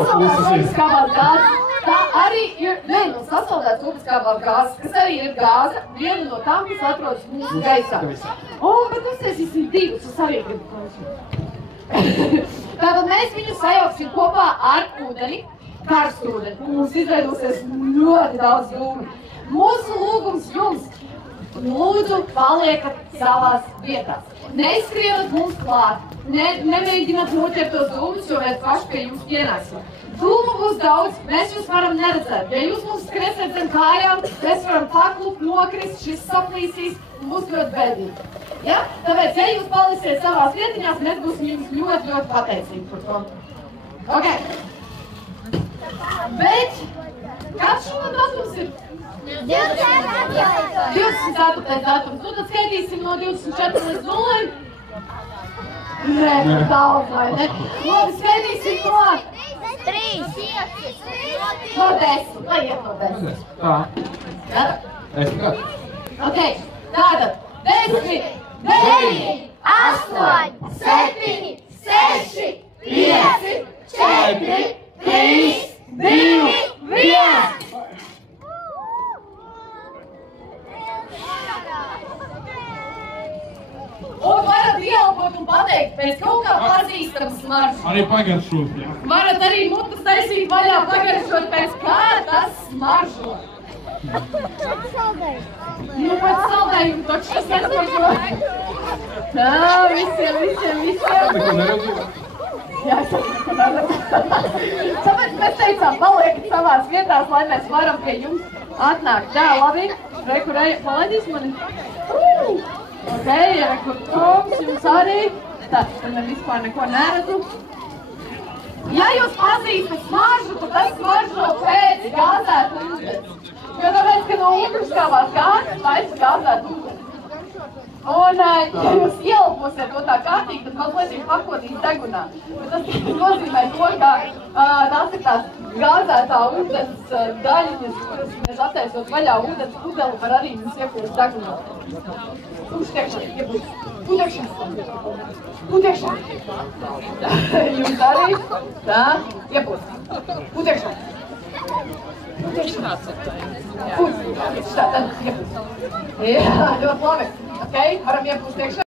Sasaldēts ogliskābās gāzes. Tā arī ir viena no sasaldētas ogliskābās gāzes, kas arī ir gāze, viena no tām, kas atrodas mūsu gaisā. Bet uztaisīsim divus uz savienību. Tātad mēs viņu sajauksim kopā ar ūdeni, karstu ūdeni. Mums izveidosies ļoti daudz dūmi. Mūsu lūgums jums, lūdzu, paliekat savās vietās. Neizskrienat mums klāt, nemēģināt noķert tos dūmus, jo mēs paši pie jums pienāksim. Dūmu būs daudz, mēs jūs varam neredzēt. Ja jūs mums skriesiet zem kājām, mēs varam paklupt, nokrist, šis saplīsīs un būs ļoti bēdīgi. Ja? Tāpēc, ja jūs palīsiet savās vietiņās, mēs būsim jums ļoti, ļoti pateicīgi par to. Ok. Bet, kāds šodien datums ir? 24. datums. Nu, tad skaitīsim no 24 līdz 0. Nē, daudz, vai ne? Labi, skaitīsim no 3, 5, no 10. Lai iet no 10. Tā. Ja? Ok, tātad 10, 9, 8, 7, 6, 5, 4, 3, 2, 1. Un varat ieelpot un pateikt pēc kaut kā pazīstama smarža. Arī pagaršot, jā. Varat arī mutas taisīt vaļā, pagaršot pēc kā tas smaržo. Nu, pēc saldējumu taču šis nesmaržo. Tā, visiem. Neko neredzu. Jā, es neko neredzu. Tāpēc mēs teicām, paliekat savās vietās, lai mēs varam pie jums atnākt. Tā, labi. Reku, palaidīs mani. Ok, reku, Toms, jums arī. Tā, tad vispār neko neredzu. Ja jūs pazīstat smaržu, tad tas smaržo pēc gāzētu ūdens. Jo tāpēc, ka no ogliskābās gāzes taisa gāzētu ūdens. Un, ja jūs ieelposiet to tā kārtīgi, tad mazliet pakotīs degunā. Bet tas nozīmē to, ka tās ir tās gāzētā ūdens daļiņas, kuras mēs attaisot vaļā ūdens pudeli, var arī mums iepūst degunā. Uztiekšana, iepūst. Utiekšana. Jums arī. Tā, iepūst. Utiekšana. Jā, ļoti labi. Ok, varam iepūst iekšā.